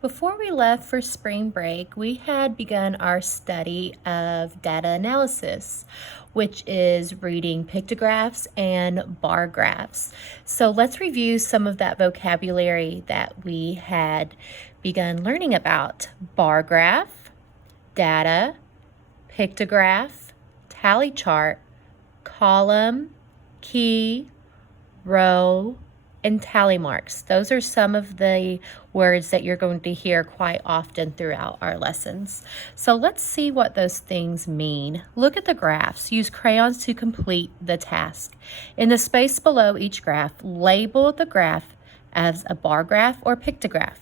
Before we left for spring break, we had begun our study of data analysis, which is reading pictographs and bar graphs. So let's review some of that vocabulary that we had begun learning about. Bar graph, data, pictograph, tally chart, column, key, row, and tally marks. Those are some of the words that you're going to hear quite often throughout our lessons. So let's see what those things mean. Look at the graphs. Use crayons to complete the task. In the space below each graph, label the graph as a bar graph or pictograph.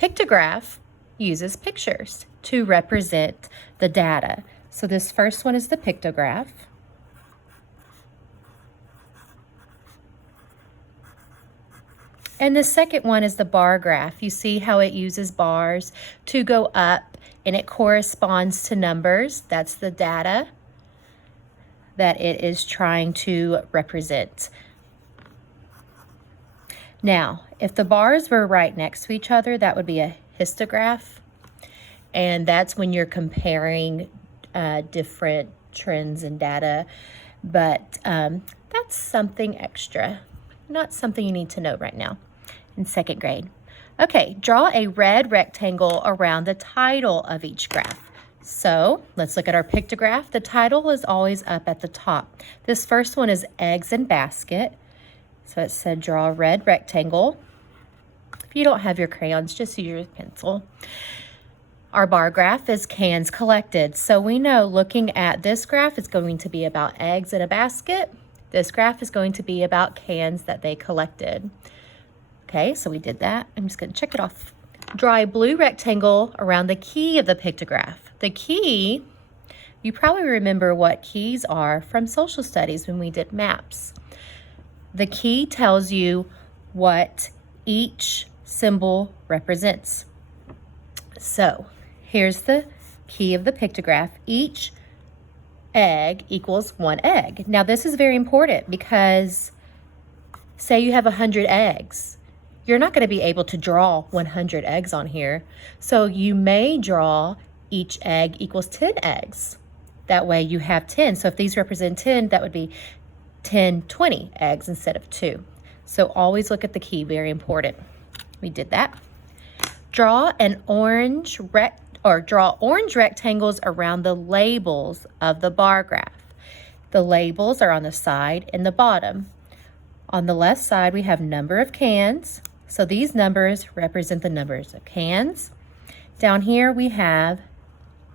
Pictograph uses pictures to represent the data. So this first one is the pictograph. And the second one is the bar graph. You see how it uses bars to go up and it corresponds to numbers. That's the data that it is trying to represent. Now, if the bars were right next to each other, that would be a histograph. And that's when you're comparing different trends and data. But that's something extra, not something you need to know right now in second grade. Okay, draw a red rectangle around the title of each graph. So let's look at our pictograph. The title is always up at the top. This first one is eggs and basket. So it said draw a red rectangle. If you don't have your crayons, just use your pencil. Our bar graph is cans collected. So we know looking at this graph, it's going to be about eggs in a basket. This graph is going to be about cans that they collected. Okay, so we did that. I'm just going to check it off. Draw a blue rectangle around the key of the pictograph. The key, you probably remember what keys are from social studies when we did maps. The key tells you what each symbol represents. So here's the key of the pictograph. Each egg equals one egg. Now this is very important because say you have 100 eggs. You're not going to be able to draw 100 eggs on here. So you may draw each egg equals 10 eggs. That way you have 10. So if these represent 10, that would be 10, 20 eggs instead of 2. So always look at the key, very important. We did that. Draw orange rectangles around the labels of the bar graph. The labels are on the side and the bottom. On the left side, we have number of cans. So these numbers represent the numbers of cans. Down here, we have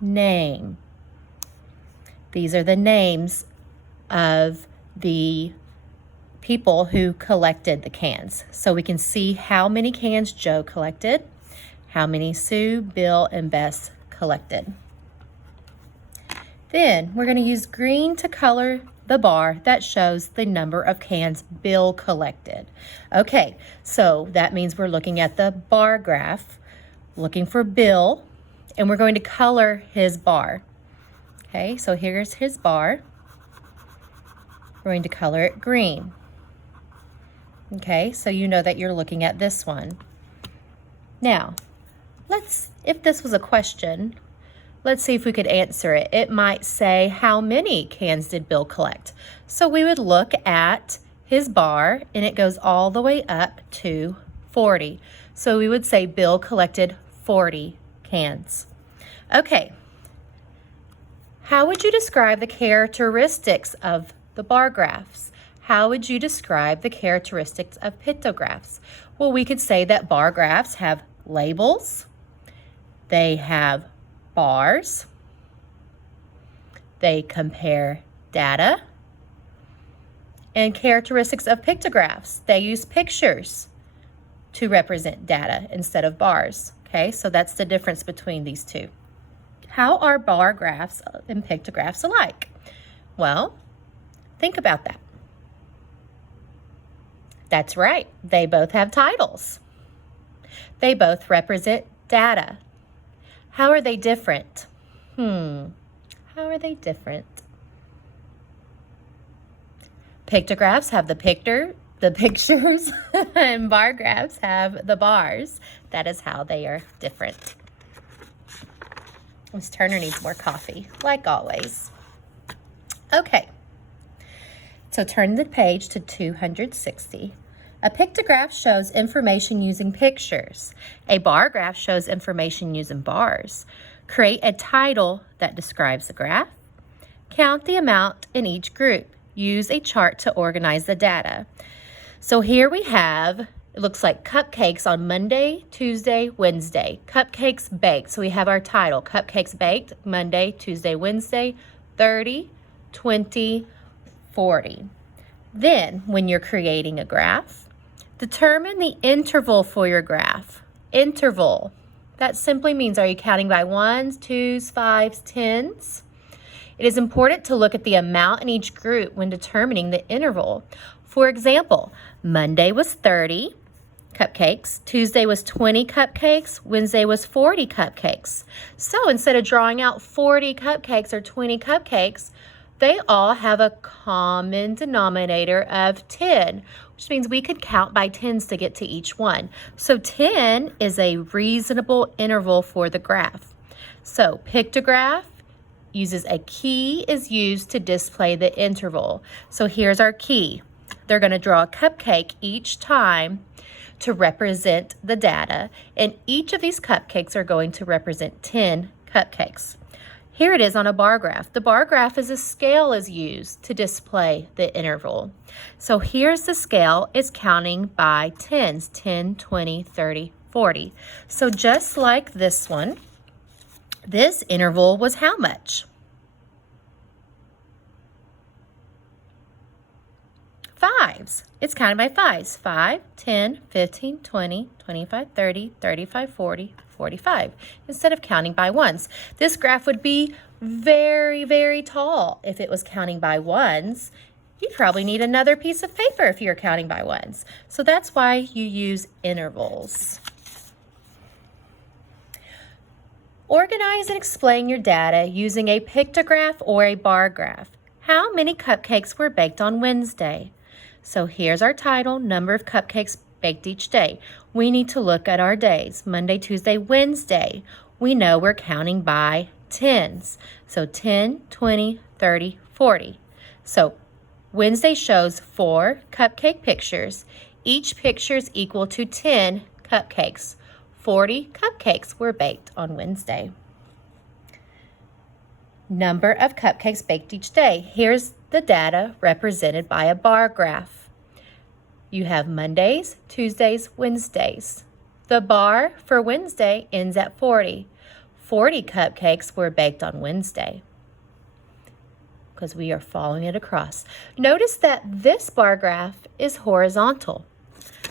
name. These are the names of the people who collected the cans. So we can see how many cans Joe collected, how many Sue, Bill, and Bess collected. Then we're going to use green to color the bar that shows the number of cans Bill collected. Okay, so that means we're looking at the bar graph, looking for Bill, and we're going to color his bar. Okay, so here's his bar. We're going to color it green. Okay, so you know that you're looking at this one. Now, if this was a question, let's see if we could answer it. It might say, how many cans did Bill collect? So we would look at his bar and it goes all the way up to 40. So we would say Bill collected 40 cans. Okay. How would you describe the characteristics of the bar graphs? How would you describe the characteristics of pictographs? Well, we could say that bar graphs have labels. They have bars. They compare data. And characteristics of pictographs. They use pictures to represent data instead of bars. Okay, so that's the difference between these two. How are bar graphs and pictographs alike? Well, think about that. That's right, they both have titles. They both represent data. How are they different? How are they different? Pictographs have the the pictures and bar graphs have the bars. That is how they are different. Miss Turner needs more coffee, like always. Okay, so turn the page to 260. A pictograph shows information using pictures. A bar graph shows information using bars. Create a title that describes the graph. Count the amount in each group. Use a chart to organize the data. So here we have, it looks like cupcakes on Monday, Tuesday, Wednesday. Cupcakes baked. So we have our title, Cupcakes Baked, Monday, Tuesday, Wednesday, 30, 20, 40. Then, when you're creating a graph, determine the interval for your graph. Interval. That simply means, are you counting by ones, twos, fives, tens? It is important to look at the amount in each group when determining the interval. For example, Monday was 30 cupcakes, Tuesday was 20 cupcakes, Wednesday was 40 cupcakes. So instead of drawing out 40 cupcakes or 20 cupcakes, they all have a common denominator of 10, which means we could count by tens to get to each one. So 10 is a reasonable interval for the graph. So pictograph uses a key is used to display the interval. So here's our key. They're going to draw a cupcake each time to represent the data, and each of these cupcakes are going to represent 10 cupcakes. Here it is on a bar graph. The bar graph is a scale is used to display the interval. So here's the scale. It's counting by tens, 10, 20, 30, 40. So just like this one, this interval was how much? 5s. It's counted by 5s. 5, 10, 15, 20, 25, 30, 35, 40, 45. Instead of counting by ones. This graph would be very, very tall if it was counting by ones. You'd probably need another piece of paper if you're counting by ones. So that's why you use intervals. Organize and explain your data using a pictograph or a bar graph. How many cupcakes were baked on Wednesday? So here's our title, number of cupcakes baked each day. We need to look at our days, Monday, Tuesday, Wednesday. We know we're counting by tens. So 10, 20, 30, 40. So Wednesday shows 4 cupcake pictures. Each picture is equal to 10 cupcakes. 40 cupcakes were baked on Wednesday. Number of cupcakes baked each day. Here's the data represented by a bar graph. You have Mondays, Tuesdays, Wednesdays. The bar for Wednesday ends at 40. 40 cupcakes were baked on Wednesday because we are following it across. Notice that this bar graph is horizontal,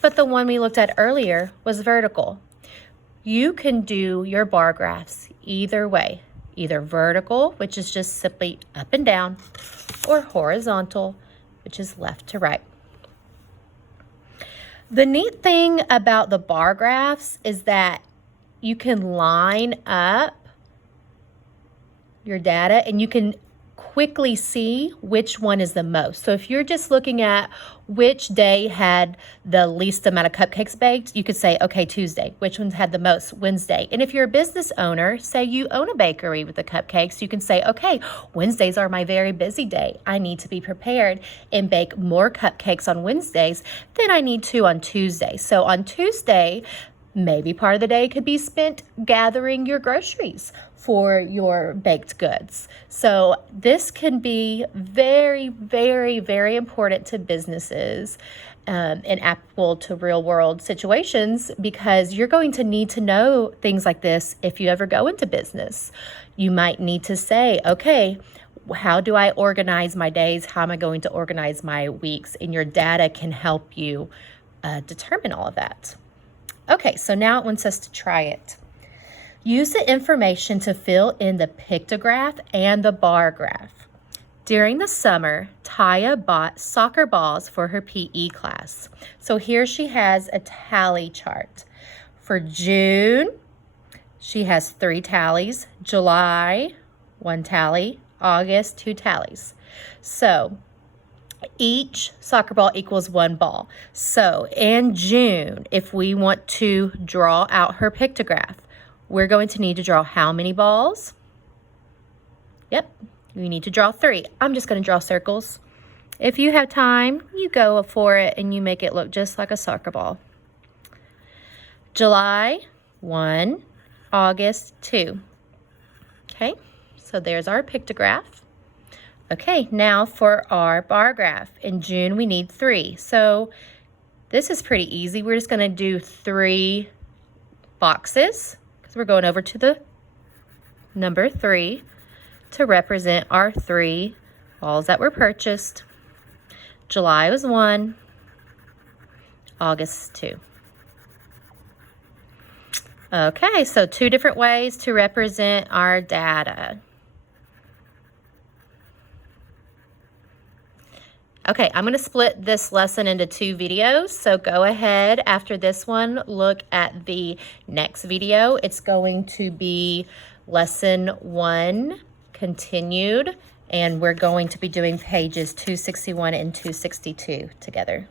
but the one we looked at earlier was vertical. You can do your bar graphs either way, either vertical, which is just simply up and down, or horizontal, which is left to right. The neat thing about the bar graphs is that you can line up your data and you can quickly see which one is the most. So if you're just looking at which day had the least amount of cupcakes baked, you could say, okay, Tuesday. Which ones had the most? Wednesday. And if you're a business owner, say you own a bakery with the cupcakes, you can say, okay, Wednesdays are my very busy day. I need to be prepared and bake more cupcakes on Wednesdays than I need to on Tuesday. So on Tuesday, maybe part of the day could be spent gathering your groceries for your baked goods. So this can be very, very, very important to businesses and applicable to real world situations, because you're going to need to know things like this if you ever go into business. You might need to say, okay, how do I organize my days? How am I going to organize my weeks? And your data can help you determine all of that. Okay, so now it wants us to try it. Use the information to fill in the pictograph and the bar graph. During the summer, Taya bought soccer balls for her PE class. So here she has a tally chart. For June, she has 3 tallies. July, 1 tally. August, 2 tallies. So Each soccer ball equals 1 ball. So in June, if we want to draw out her pictograph, we're going to need to draw how many balls? Yep, we need to draw 3. I'm just going to draw circles. If you have time, you go for it and you make it look just like a soccer ball. July, 1. August, 2. Okay, so there's our pictograph. Okay, now for our bar graph. In June, we need 3. So this is pretty easy. We're just going to do 3 boxes because we're going over to the number 3 to represent our 3 balls that were purchased. July was 1, August 2. Okay, so 2 different ways to represent our data. Okay, I'm going to split this lesson into 2 videos, so go ahead after this one, look at the next video. It's going to be lesson 1 continued, and we're going to be doing pages 261 and 262 together.